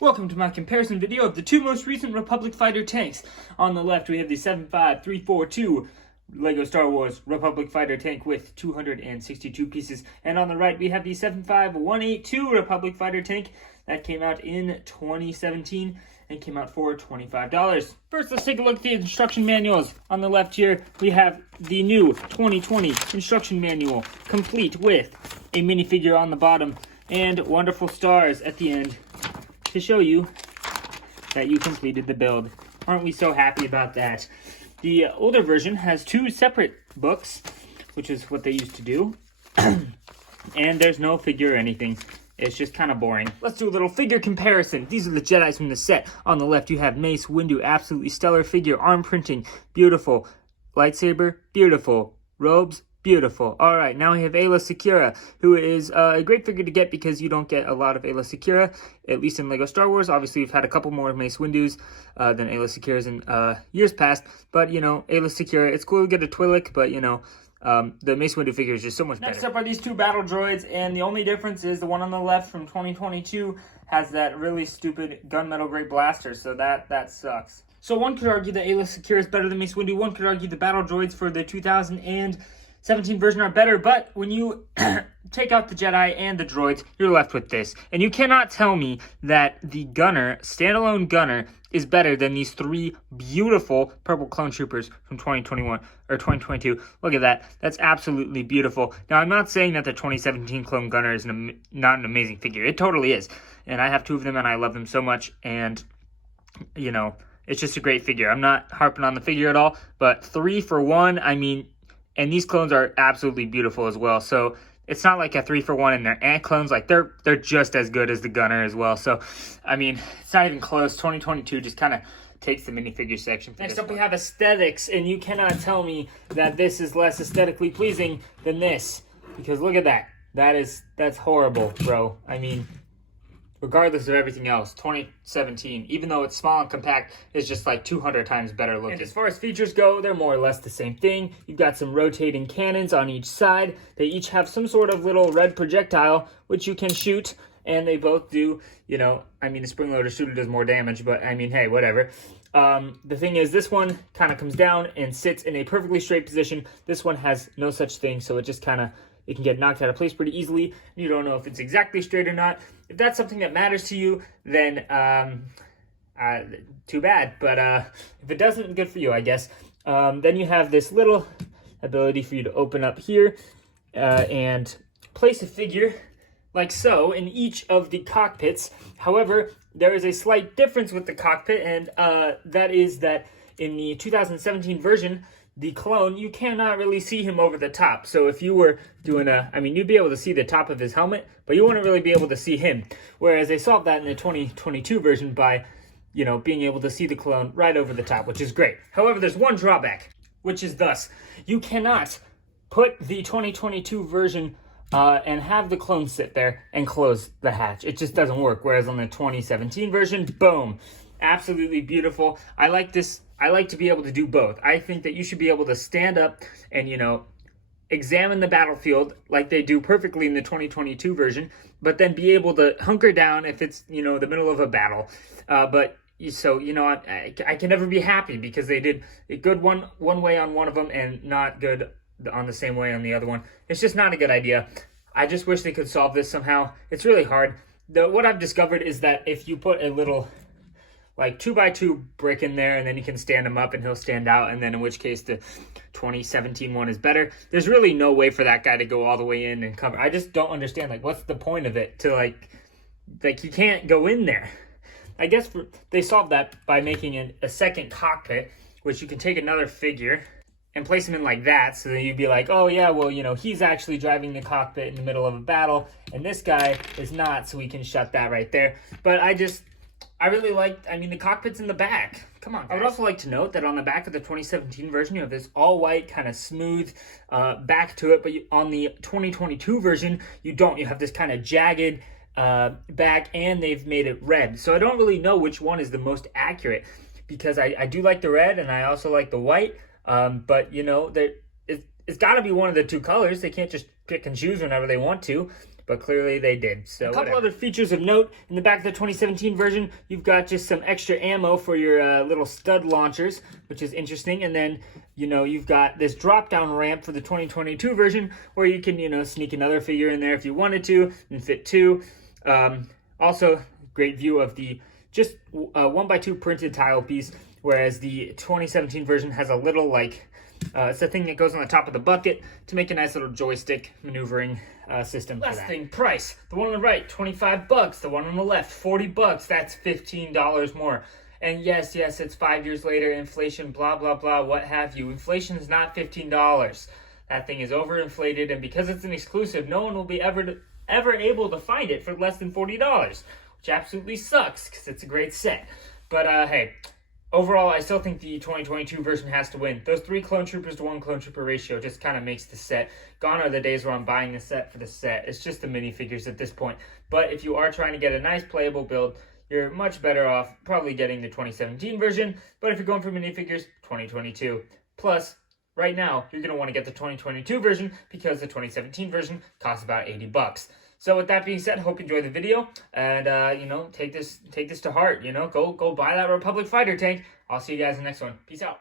Welcome to my comparison video of the two most recent Republic Fighter tanks. On the left, we have the 75342 LEGO Star Wars Republic Fighter tank with 262 pieces. And on the right, we have the 75182 Republic Fighter tank that came out in 2017 and came out for $25. First, let's take a look at the instruction manuals. On the left here, we have the new 2020 instruction manual, complete with a minifigure on the bottom and wonderful stars at the end to show you that you completed the build. Aren't we so happy about that? The older version has two separate books, which is what they used to do. And there's no figure or anything. It's just kind of boring. Let's do a little figure comparison. These are the Jedis from the set. On the left, you have Mace Windu, absolutely stellar figure, arm printing, beautiful. Lightsaber, beautiful. Robes, beautiful. All right, now we have Aayla Secura, who is a great figure to get because you don't get a lot of Aayla Secura, at least in LEGO Star Wars. Obviously, we've had a couple more Mace Windus than Aayla Securas in years past. But, you know, Aayla Secura, it's cool to get a Twi'lek, but, you know, the Mace Windu figure is just so much better. Next up are these two battle droids, and the only difference is the one on the left from 2022 has that really stupid gunmetal great blaster, so that sucks. So one could argue that Aayla Secura is better than Mace Windu. One could argue the battle droids for the 2017 version are better, but when you take out the Jedi and the droids, you're left with this. And you cannot tell me that the gunner, standalone gunner, is better than these three beautiful purple clone troopers from 2021 or 2022. Look at that. That's absolutely beautiful. Now, I'm not saying that the 2017 clone gunner is not an amazing figure. It totally is. And I have two of them, and I love them so much. And, you know, it's just a great figure. I'm not harping on the figure at all, but 3 for 1, I mean, and these clones are absolutely beautiful as well. So it's not like a 3 for 1 and they're ant clones. Like they're just as good as the gunner as well. So, I mean, it's not even close. 2022 just kind of takes the minifigure section. Next up, we have aesthetics. And you cannot tell me that this is less aesthetically pleasing than this. Because look at that. That's horrible, bro. I mean, regardless of everything else, 2017, even though it's small and compact, is just like 200 times better looking. And as far as features go, they're more or less the same thing. You've got some rotating cannons on each side. They each have some sort of little red projectile, which you can shoot, and they both do, you know, I mean, the spring-loaded shooter does more damage, but I mean, hey, whatever. The thing is, this one kind of comes down and sits in a perfectly straight position. This one has no such thing, so it just kind of, it can get knocked out of place pretty easily. You don't know if it's exactly straight or not. If that's something that matters to you, then too bad. But if it doesn't, good for you, I guess. Then you have this little ability for you to open up here and place a figure like so in each of the cockpits. However, there is a slight difference with the cockpit, and that is that in the 2017 version, the clone, you cannot really see him over the top. So if you were doing you'd be able to see the top of his helmet, but you wouldn't really be able to see him. Whereas they solved that in the 2022 version by, you know, being able to see the clone right over the top, which is great. However, there's one drawback, which is thus. You cannot put the 2022 version and have the clone sit there and close the hatch. It just doesn't work. Whereas on the 2017 version, boom, absolutely beautiful. I like this. I like to be able to do both. I think that you should be able to stand up and, you know, examine the battlefield like they do perfectly in the 2022 version, but then be able to hunker down if it's, you know, the middle of a battle. So, you know, I can never be happy because they did a good one way on one of them and not good on the same way on the other one. It's just not a good idea. I just wish they could solve this somehow. It's really hard. What I've discovered is that if you put a little, like, 2x2 brick in there, and then you can stand him up and he'll stand out, and then in which case the 2017 one is better. There's really no way for that guy to go all the way in and cover. I just don't understand, like, what's the point of it to, like he can't go in there. I guess they solved that by making a second cockpit, which you can take another figure and place him in like that, so that you'd be like, oh yeah, well, you know, he's actually driving the cockpit in the middle of a battle, and this guy is not, so we can shut that right there. But I really like, the cockpit's in the back. Come on, guys. I would also like to note that on the back of the 2017 version, you have this all-white, kind of smooth back to it, but on the 2022 version, you don't. You have this kind of jagged back, and they've made it red. So I don't really know which one is the most accurate, because I do like the red, and I also like the white, but, you know, it's got to be one of the two colors. They can't just pick and choose whenever they want to. but clearly they did. So a couple whatever. other features of note. In the back of the 2017 version, you've got just some extra ammo for your little stud launchers, which is interesting. And then, you've got this drop-down ramp for the 2022 version where you can, sneak another figure in there if you wanted to and fit two. Also, great view of the just 1x2 printed tile piece, whereas the 2017 version has a little, it's the thing that goes on the top of the bucket to make a nice little joystick maneuvering system. Last thing, price. The one on the right, $25. The one on the left, $40. That's $15 more. And yes, it's 5 years later, inflation, blah, blah, blah, what have you. Inflation is not $15. That thing is overinflated, and because it's an exclusive, no one will be ever able to find it for less than $40, which absolutely sucks because it's a great set. But hey, overall, I still think the 2022 version has to win. Those 3 Clone Troopers to 1 Clone Trooper ratio just kind of makes the set. Gone are the days where I'm buying the set for the set. It's just the minifigures at this point. But if you are trying to get a nice playable build, you're much better off probably getting the 2017 version. But if you're going for minifigures, 2022. Plus, right now, you're going to want to get the 2022 version because the 2017 version costs about $80. So with that being said, hope you enjoyed the video, and take this to heart. Go buy that Republic Fighter tank. I'll see you guys in the next one. Peace out.